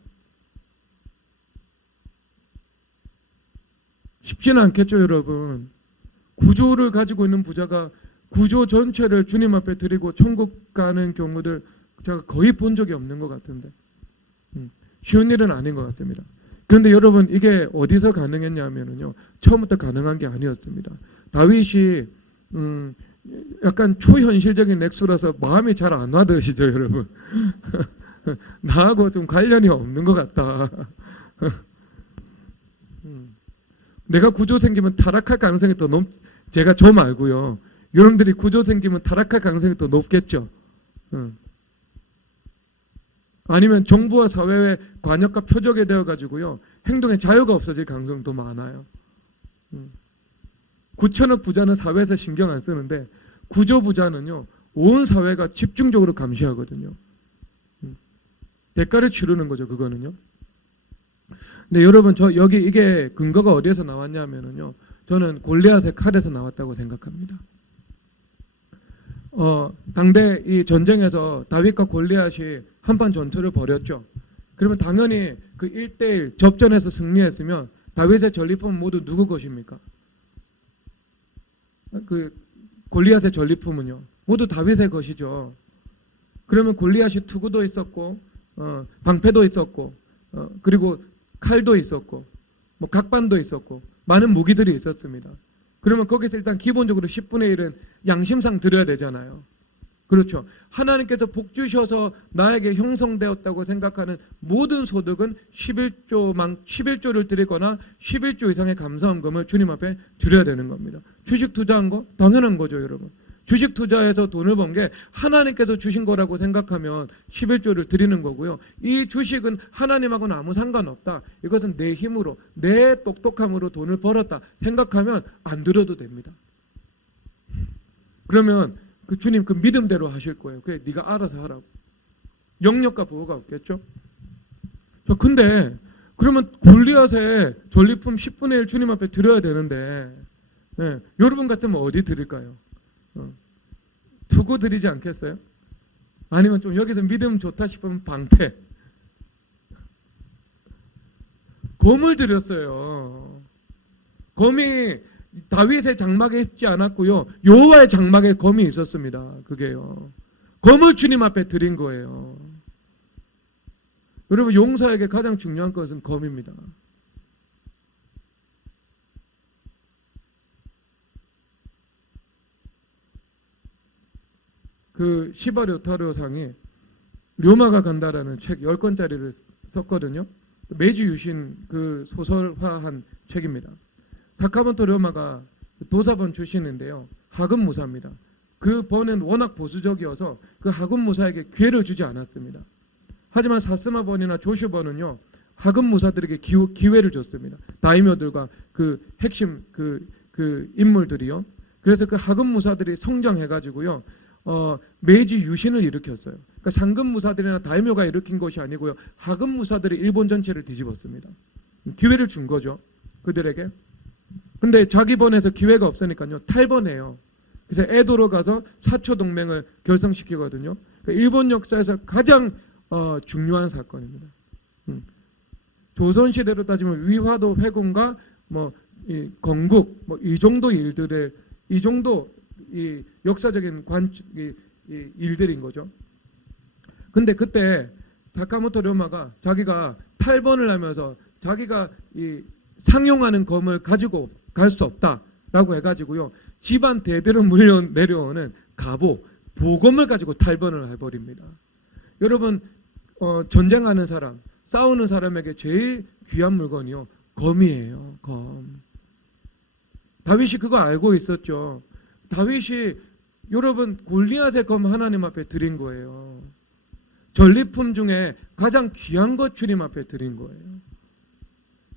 쉽지는 않겠죠, 여러분. 구조를 가지고 있는 부자가 구조 전체를 주님 앞에 드리고 천국 가는 경우들 제가 거의 본 적이 없는 것 같은데 쉬운 일은 아닌 것 같습니다. 그런데 여러분 이게 어디서 가능했냐면요, 처음부터 가능한 게 아니었습니다. 다윗이 약간 초현실적인 액수라서 마음이 잘 안 와닿으시죠, 여러분? 나하고 좀 관련이 없는 것 같다. 내가 구조 생기면 타락할 가능성이 더 제가 저 말고요. 여러분들이 구조 생기면 타락할 가능성이 더 높겠죠. 아니면 정부와 사회의 관역과 표적이 되어가지고요. 행동의 자유가 없어질 가능성도 많아요. 9천억 부자는 사회에서 신경 안 쓰는데 구조 부자는요. 온 사회가 집중적으로 감시하거든요. 대가를 치르는 거죠. 그거는요. 근데 여러분 여기 이게 근거가 어디에서 나왔냐면요. 저는 골리앗의 칼에서 나왔다고 생각합니다. 당대 이 전쟁에서 다윗과 골리앗이 한판 전투를 벌였죠. 그러면 당연히 그 1대1 접전에서 승리했으면 다윗의 전리품은 모두 누구 것입니까? 그 골리앗의 전리품은요. 모두 다윗의 것이죠. 그러면 골리앗이 투구도 있었고 방패도 있었고 그리고 칼도 있었고 뭐 각반도 있었고 많은 무기들이 있었습니다. 그러면 거기서 일단 기본적으로 10분의 1은 양심상 드려야 되잖아요. 그렇죠. 하나님께서 복 주셔서 나에게 형성되었다고 생각하는 모든 소득은 11조를 드리거나 11조 이상의 감사헌금을 주님 앞에 드려야 되는 겁니다. 주식 투자한 거 당연한 거죠, 여러분. 주식 투자해서 돈을 번 게 하나님께서 주신 거라고 생각하면 11조를 드리는 거고요. 이 주식은 하나님하고는 아무 상관없다. 이것은 내 힘으로, 내 똑똑함으로 돈을 벌었다 생각하면 안 드려도 됩니다. 그러면 그 주님 그 믿음대로 하실 거예요. 그래 네가 알아서 하라고. 영역과 보호가 없겠죠. 근데 그러면 골리앗의 전리품 10분의 1 주님 앞에 드려야 되는데 여러분 같으면 어디 드릴까요? 두고 드리지 않겠어요? 아니면 좀 여기서 믿음 좋다 싶으면 방패, 검을 드렸어요. 검이 다윗의 장막에 있지 않았고요. 여호와의 장막에 검이 있었습니다. 그게요. 검을 주님 앞에 드린 거예요. 여러분 용사에게 가장 중요한 것은 검입니다. 그 시바 료타료 상이 료마가 간다라는 책 10권짜리를 썼거든요. 메이지 유신 그 소설화한 책입니다. 사카본토 료마가 도사본 출신인데요. 하급 무사입니다. 그 번은 워낙 보수적이어서 그 하급 무사에게 기회를 주지 않았습니다. 하지만 사스마 번이나 조슈 번은요. 하급 무사들에게 기회를 줬습니다. 다이묘들과 그 핵심 그 인물들이요. 그래서 그 하급 무사들이 성장해가지고요. 메이지 유신을 일으켰어요. 그러니까 상급 무사들이나 다이묘가 일으킨 것이 아니고요. 하급 무사들이 일본 전체를 뒤집었습니다. 기회를 준 거죠. 그들에게. 근데 자기 번에서 기회가 없으니까요. 탈번해요. 그래서 에도로 가서 사초 동맹을 결성시키거든요. 그러니까 일본 역사에서 가장 중요한 사건입니다. 조선 시대로 따지면 위화도 회군과 이 건국 이 정도 일들의 이 정도 이 역사적인 이 일들인 거죠. 근데 그때 다카모토 료마가 자기가 탈번을 하면서 자기가 이 상용하는 검을 가지고 갈 수 없다라고 해가지고요. 집안 대대로 물려 내려오는 갑오, 보검을 가지고 탈번을 해버립니다. 여러분 전쟁하는 사람, 싸우는 사람에게 제일 귀한 물건이요. 검이에요. 검. 다윗이 그거 알고 있었죠. 다윗이 여러분 골리앗의 검 하나님 앞에 드린 거예요. 전리품 중에 가장 귀한 것 주님 앞에 드린 거예요.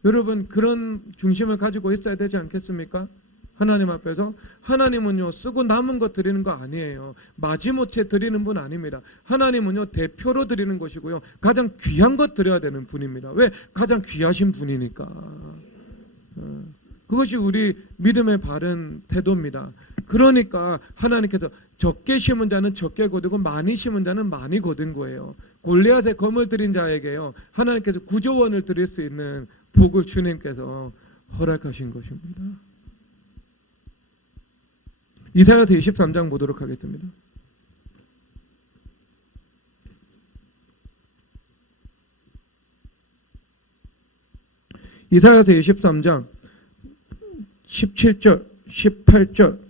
여러분 그런 중심을 가지고 있어야 되지 않겠습니까? 하나님 앞에서 하나님은요 쓰고 남은 것 드리는 거 아니에요. 마지못해 드리는 분 아닙니다. 하나님은요 대표로 드리는 것이고요. 가장 귀한 것 드려야 되는 분입니다. 왜? 가장 귀하신 분이니까. 그것이 우리 믿음의 바른 태도입니다. 그러니까 하나님께서 적게 심은 자는 적게 거두고 많이 심은 자는 많이 거둔 거예요. 골리앗의 검을 드린 자에게요 하나님께서 구조원을 드릴 수 있는 복을 주님께서 허락하신 것입니다. 이사야서 23장 보도록 하겠습니다. 이사야서 23장 17절 18절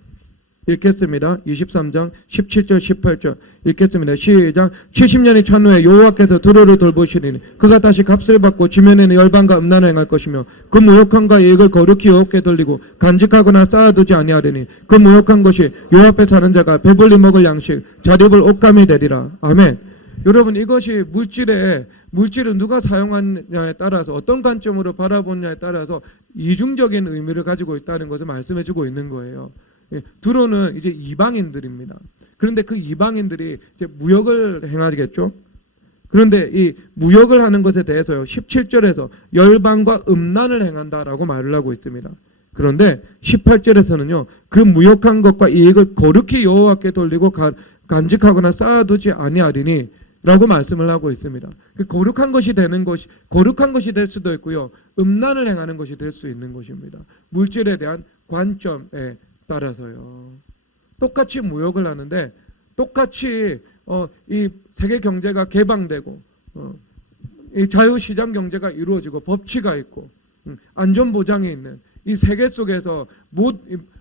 읽겠습니다. 23장 17절 18절 읽겠습니다. 시작. 70년이 찬 후에 여호와께서 두로를 돌보시리니 그가 다시 값을 받고 지면에는 열방과 음란을 행할 것이며 그 무욕함과 이익을 거룩히 여호와께 돌리고 간직하거나 쌓아두지 아니하리니 그 무욕한 것이 여호와 앞에 사는 자가 배불리 먹을 양식 잘 입을 옷감이 되리라. 아멘. 여러분 이것이 물질을 누가 사용하느냐에 따라서 어떤 관점으로 바라보느냐에 따라서 이중적인 의미를 가지고 있다는 것을 말씀해주고 있는 거예요. 두로는 이제 이방인들입니다. 그런데 그 이방인들이 이제 무역을 행하겠죠. 그런데 이 무역을 하는 것에 대해서요 17절에서 열방과 음란을 행한다라고 말을 하고 있습니다. 그런데 18절에서는요 그 무역한 것과 이익을 거룩히 여호와께 돌리고 간직하거나 쌓아두지 아니하리니 라고 말씀을 하고 있습니다. 거룩한 것이 되는 것이 거룩한 것이 될 수도 있고요 음란을 행하는 것이 될 수 있는 것입니다. 물질에 대한 관점에 따라서요. 똑같이 무역을 하는데 똑같이 이 세계 경제가 개방되고 이 자유시장 경제가 이루어지고 법치가 있고 안전 보장이 있는 이 세계 속에서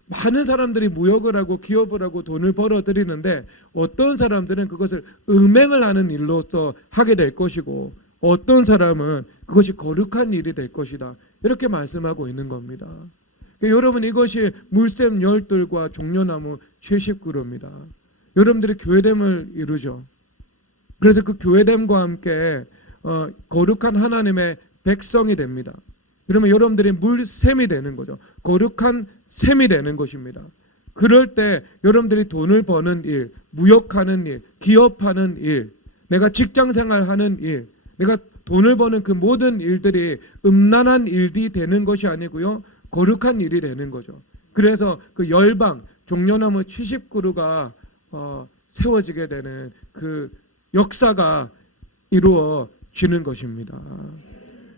많은 사람들이 무역을 하고 기업을 하고 돈을 벌어들이는데 어떤 사람들은 그것을 음행을 하는 일로서 하게 될 것이고 어떤 사람은 그것이 거룩한 일이 될 것이다. 이렇게 말씀하고 있는 겁니다. 여러분 이것이 물샘 열둘과 종려나무 70그루입니다. 여러분들이 교회됨을 이루죠. 그래서 그 교회됨과 함께 거룩한 하나님의 백성이 됩니다. 그러면 여러분들이 물샘이 되는 거죠. 거룩한 샘이 되는 것입니다. 그럴 때 여러분들이 돈을 버는 일, 무역하는 일, 기업하는 일, 내가 직장생활하는 일, 내가 돈을 버는 그 모든 일들이 음란한 일이 되는 것이 아니고요. 거룩한 일이 되는 거죠. 그래서 그 열방, 종려나무 70그루가 세워지게 되는 그 역사가 이루어지는 것입니다.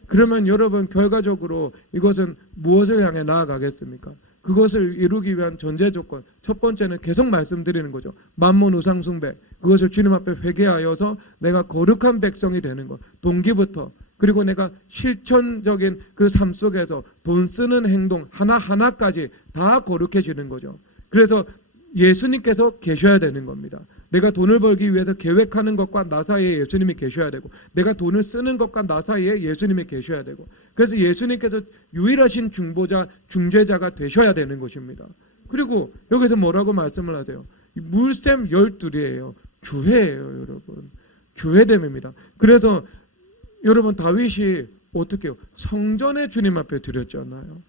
그러면 여러분 결과적으로 이것은 무엇을 향해 나아가겠습니까? 그것을 이루기 위한 전제 조건 첫 번째는 계속 말씀드리는 거죠. 만몬 우상 숭배 그것을 주님 앞에 회개하여서 내가 거룩한 백성이 되는 것 동기부터 그리고 내가 실천적인 그 삶 속에서 돈 쓰는 행동 하나하나까지 다 거룩해지는 거죠. 그래서 예수님께서 계셔야 되는 겁니다. 내가 돈을 벌기 위해서 계획하는 것과 나 사이에 예수님이 계셔야 되고 내가 돈을 쓰는 것과 나 사이에 예수님이 계셔야 되고 그래서 예수님께서 유일하신 중재자가 되셔야 되는 것입니다. 그리고 여기서 뭐라고 말씀을 하세요? 물샘 12이에요. 교회예요, 여러분. 교회됨입니다. 그래서 여러분 다윗이 어떻게 해요? 성전에 주님 앞에 드렸잖아요.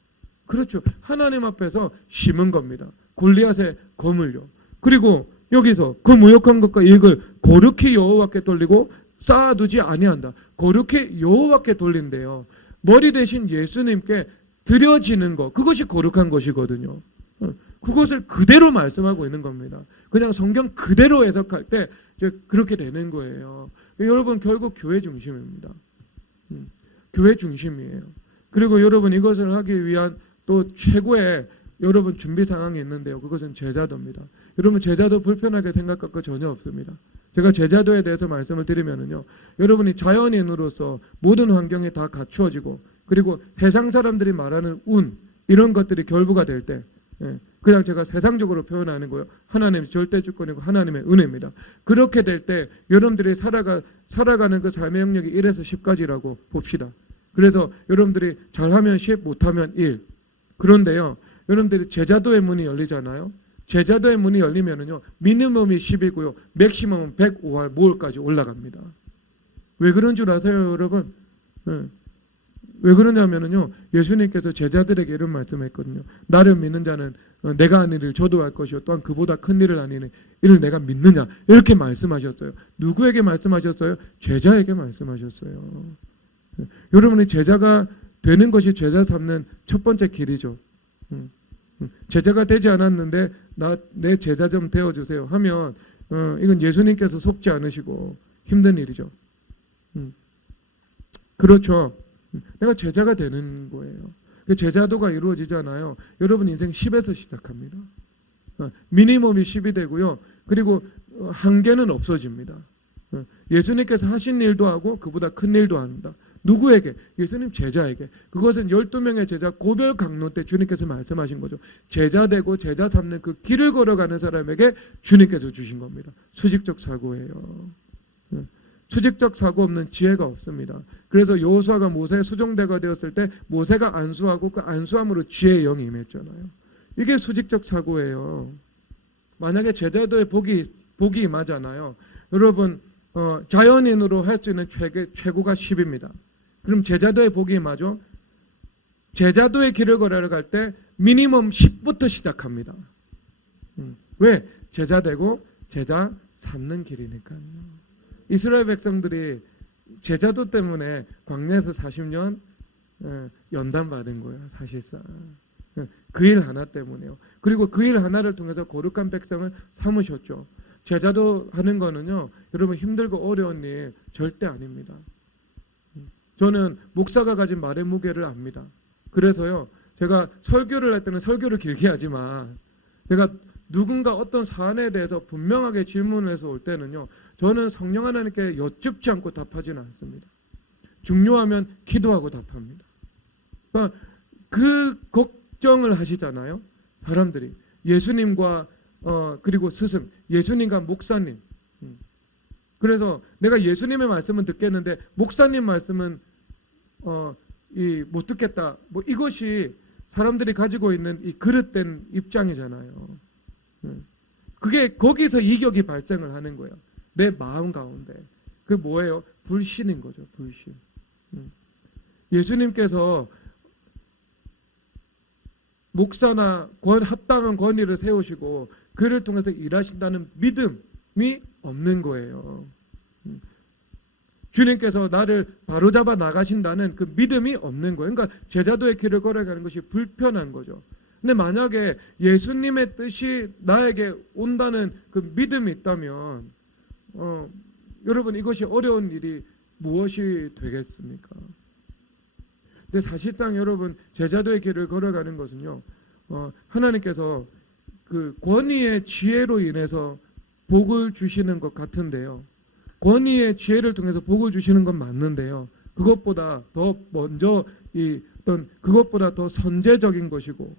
그렇죠. 하나님 앞에서 심은 겁니다. 골리앗의 검을요. 그리고 여기서 그 무역한 것과 이익을 거룩히 여호와께 돌리고 쌓아두지 아니한다. 거룩히 여호와께 돌린대요. 머리 대신 예수님께 드려지는 것, 그것이 거룩한 것이거든요. 그것을 그대로 말씀하고 있는 겁니다. 그냥 성경 그대로 해석할 때 그렇게 되는 거예요. 여러분 결국 교회 중심입니다. 교회 중심이에요. 그리고 여러분 이것을 하기 위한 또 최고의 여러분 준비 상황이 있는데요. 그것은 제자도입니다. 여러분 제자도 불편하게 생각할 거 전혀 없습니다. 제가 제자도에 대해서 말씀을 드리면은요, 여러분이 자연인으로서 모든 환경이 다 갖추어지고, 그리고 세상 사람들이 말하는 운 이런 것들이 결부가 될 때, 그냥 제가 세상적으로 표현하는 거예요. 하나님의 절대 주권이고 하나님의 은혜입니다. 그렇게 될 때 여러분들이 살아가는 그 삶의 영역이 1에서 10까지라고 봅시다. 그래서 여러분들이 잘하면 10, 못하면 1. 그런데요, 여러분들이 제자도의 문이 열리잖아요. 제자도의 문이 열리면은요, 미니멈이 10이고요, 맥시멈은 105할 모을까지 올라갑니다. 왜 그런 줄 아세요, 여러분? 왜 그러냐면은요, 예수님께서 제자들에게 이런 말씀했거든요. 나를 믿는 자는 내가 하는 일을 저도 할 것이요, 또한 그보다 큰 일을 하니니 이를 내가 믿느냐, 이렇게 말씀하셨어요. 누구에게 말씀하셨어요? 제자에게 말씀하셨어요. 여러분이 제자가 되는 것이 제자 삼는 첫 번째 길이죠. 제자가 되지 않았는데 내 제자 좀 되어주세요 하면 이건 예수님께서 속지 않으시고 힘든 일이죠. 그렇죠. 내가 제자가 되는 거예요. 제자도가 이루어지잖아요. 여러분 인생 10에서 시작합니다. 미니멈이 10이 되고요. 그리고 한계는 없어집니다. 예수님께서 하신 일도 하고 그보다 큰 일도 한다. 누구에게? 예수님 제자에게. 그것은 12명의 제자 고별 강론 때 주님께서 말씀하신 거죠. 제자 되고 제자 삼는 그 길을 걸어가는 사람에게 주님께서 주신 겁니다. 수직적 사고예요. 수직적 사고 없는 지혜가 없습니다. 그래서 여호수아가 모세의 수종대가 되었을 때 모세가 안수하고 그 안수함으로 지혜의 영이 임했잖아요. 이게 수직적 사고예요. 만약에 제자도에 복이 임하잖아요. 여러분 자연인으로 할 수 있는 최고가 10입니다. 그럼 제자도의 복이 임하죠. 제자도의 길을 걸어갈 때 미니멈 10부터 시작합니다. 왜? 제자 되고 제자 삼는 길이니까요. 이스라엘 백성들이 제자도 때문에 광야에서 40년 연단 받은 거예요. 사실상 그 일 하나 때문에요. 그리고 그 일 하나를 통해서 거룩한 백성을 삼으셨죠. 제자도 하는 거는요, 여러분 힘들고 어려운 일 절대 아닙니다. 저는 목사가 가진 말의 무게를 압니다. 그래서요, 제가 설교를 할 때는 설교를 길게 하지만 제가 누군가 어떤 사안에 대해서 분명하게 질문을 해서 올 때는요, 저는 성령 하나님께 여쭙지 않고 답하지는 않습니다. 중요하면 기도하고 답합니다. 그러니까 그 걱정을 하시잖아요. 사람들이 예수님과 그리고 스승, 예수님과 목사님. 그래서 내가 예수님의 말씀은 듣겠는데 목사님 말씀은 못 듣겠다. 뭐 이것이 사람들이 가지고 있는 이 그릇된 입장이잖아요. 그게 거기서 이격이 발생을 하는 거예요. 내 마음 가운데. 그게 뭐예요? 불신인 거죠. 불신. 예수님께서 목사나 합당한 권위를 세우시고 그를 통해서 일하신다는 믿음이 없는 거예요. 주님께서 나를 바로잡아 나가신다는 그 믿음이 없는 거예요. 그러니까 제자도의 길을 걸어가는 것이 불편한 거죠. 근데 만약에 예수님의 뜻이 나에게 온다는 그 믿음이 있다면 여러분 이것이 어려운 일이 무엇이 되겠습니까? 근데 사실상 여러분 제자도의 길을 걸어가는 것은요, 하나님께서 그 권위의 지혜로 인해서 복을 주시는 것 같은데요. 권위의 지혜를 통해서 복을 주시는 건 맞는데요. 그것보다 더 먼저 그것보다 더 선제적인 것이고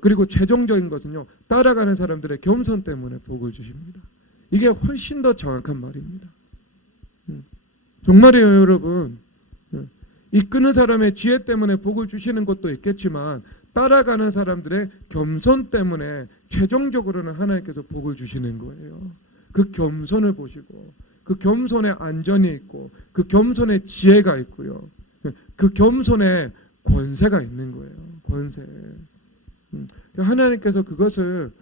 그리고 최종적인 것은요, 따라가는 사람들의 겸손 때문에 복을 주십니다. 이게 훨씬 더 정확한 말입니다. 정말이에요, 여러분. 이끄는 사람의 지혜 때문에 복을 주시는 것도 있겠지만 따라가는 사람들의 겸손 때문에 최종적으로는 하나님께서 복을 주시는 거예요. 그 겸손을 보시고 그 겸손에 안전이 있고 그 겸손에 지혜가 있고요. 그 겸손에 권세가 있는 거예요. 권세. 하나님께서 그것을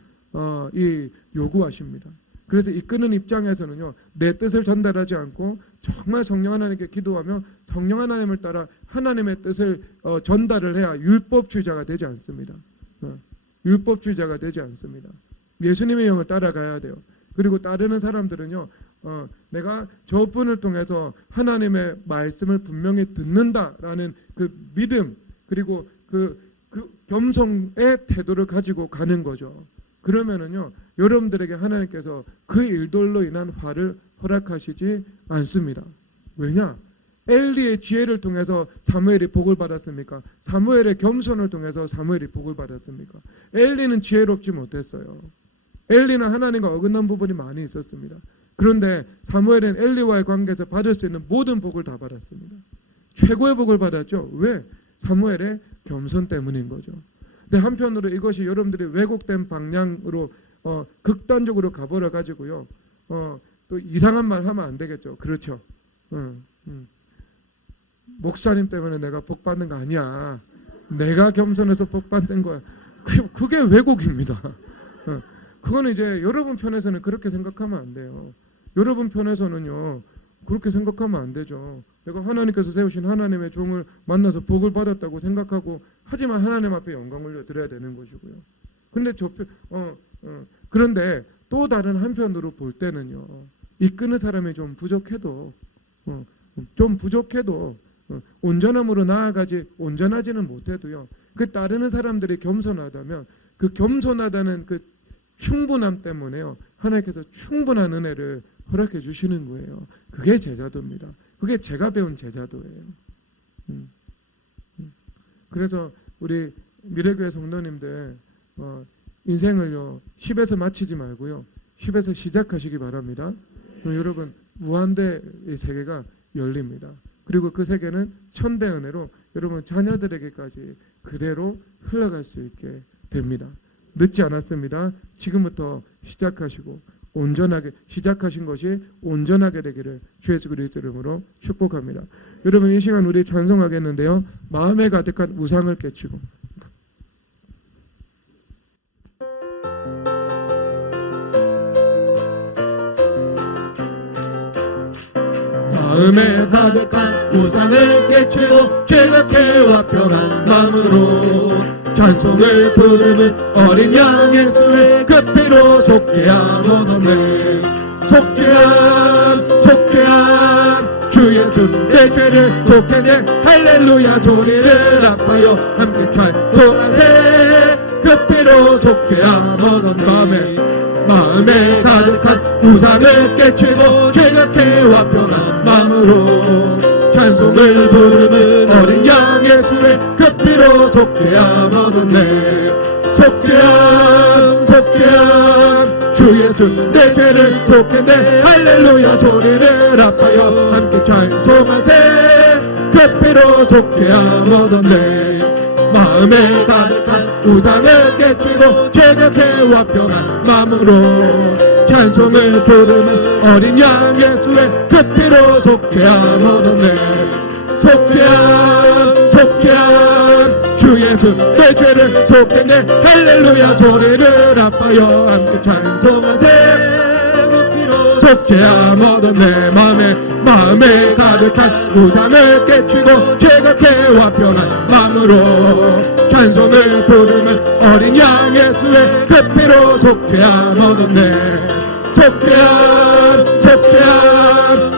요구하십니다. 그래서 이끄는 입장에서는요, 내 뜻을 전달하지 않고 정말 성령 하나님께 기도하며 성령 하나님을 따라 하나님의 뜻을 전달을 해야 율법주의자가 되지 않습니다. 율법주의자가 되지 않습니다. 예수님의 영을 따라가야 돼요. 그리고 따르는 사람들은요, 내가 저분을 통해서 하나님의 말씀을 분명히 듣는다라는 그 믿음, 그리고 그 겸손의 태도를 가지고 가는 거죠. 그러면은요, 여러분들에게 하나님께서 그 일들로 인한 화를 허락하시지 않습니다. 왜냐? 엘리의 지혜를 통해서 사무엘이 복을 받았습니까? 사무엘의 겸손을 통해서 사무엘이 복을 받았습니까? 엘리는 지혜롭지 못했어요. 엘리는 하나님과 어긋난 부분이 많이 있었습니다. 그런데 사무엘은 엘리와의 관계에서 받을 수 있는 모든 복을 다 받았습니다. 최고의 복을 받았죠. 왜? 사무엘의 겸손 때문인 거죠. 근데 한편으로 이것이 여러분들이 왜곡된 방향으로 극단적으로 가버려 가지고요, 또 이상한 말 하면 안 되겠죠. 그렇죠. 목사님 때문에 내가 복 받는 거 아니야. 내가 겸손해서 복 받는 거야. 그게 왜곡입니다. 그거는 이제 여러분 편에서는 그렇게 생각하면 안 돼요. 여러분 편에서는요, 그렇게 생각하면 안 되죠. 내가 하나님께서 세우신 하나님의 종을 만나서 복을 받았다고 생각하고, 하지만 하나님 앞에 영광을 드려야 되는 것이고요. 그런데 또 다른 한편으로 볼 때는요, 이끄는 사람이 좀 부족해도 온전함으로 온전하지는 못해도요, 그 따르는 사람들이 겸손하다면 그 겸손하다는 그 충분함 때문에요, 하나님께서 충분한 은혜를 허락해 주시는 거예요. 그게 제자도입니다. 그게 제가 배운 제자도예요. 그래서 우리 미래교회 성도님들 인생을요 10에서 마치지 말고요 10에서 시작하시기 바랍니다. 여러분 무한대의 세계가 열립니다. 그리고 그 세계는 천대 은혜로 여러분 자녀들에게까지 그대로 흘러갈 수 있게 됩니다. 늦지 않았습니다. 지금부터 시작하시고 온전하게 시작하신 것이 온전하게 되기를 주 예수 그리스도 이름으로 축복합니다. 여러분 이 시간 우리 찬송하겠는데요, 마음에 가득한 우상을 깨치고 마음에 가득한 우상을 깨치고 죄악해와 평안 마음으로 찬송을 부르는 어린 양 예수의 그 피로 속죄함 얻었네. 속죄함 주 예수 내 죄를 속해내 할렐루야 소리를 아파요 함께 찬송하세. 그 피로 속죄함 얻었네. 마음에 가득한 우상을 깨치고 죄악해와 평안 마음으로 찬송을 부르는 어린 양 예수의 그 피로 속죄함 얻었네. 속죄함 주 예수 내 죄를 속했네 할렐루야 소리를 아파요 함께 찬송하세. 그 피로 속죄함 얻었네. 마음에 가득한 우상을 깨치고 죄악해와 평안 마음으로 찬송을 부르는 어린 양 예수의 그 피로 속죄함 얻었네. 속죄함 주 예수 내 죄를 속했네 할렐루야 소리를 아파요 함께 찬송하세. 그 피로 속죄함 얻었네. 마음에 가득한 우상을 깨치고 죄악해와 평안 마음으로 찬송을 부르는 어린 양 예수의 그 피로 속죄함 얻었네. 속죄함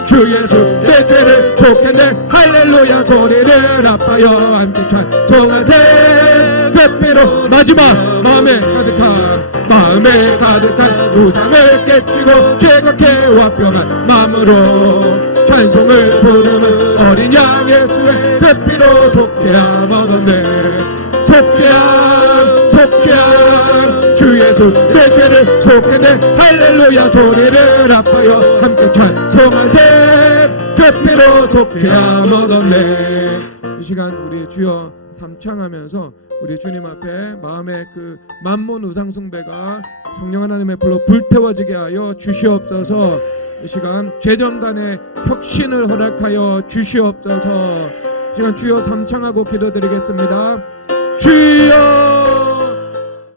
주 예수 내 죄를 속했네 할렐루야 소리를 아파요 함께 찬송하세. 그 피로 마지막 마음에 가득한 우상을 깨치고 죄악해와 평안 마음으로 찬송을 부르는 어린 양 예수의 그 피로 속죄함 얻었네. 속죄함 주 예수 내 죄를 속했네 할렐루야 소리를 아파요 함께 찬송하세. 그 피로 속죄함 얻었네. 이 시간 우리 주여 삼창하면서 우리 주님 앞에 마음의 그 만몬 우상 숭배가 성령 하나님의 불로 불태워지게 하여 주시옵소서. 이 시간 죄정간의 혁신을 허락하여 주시옵소서. 이 시간 주여 삼창하고 기도드리겠습니다. 주여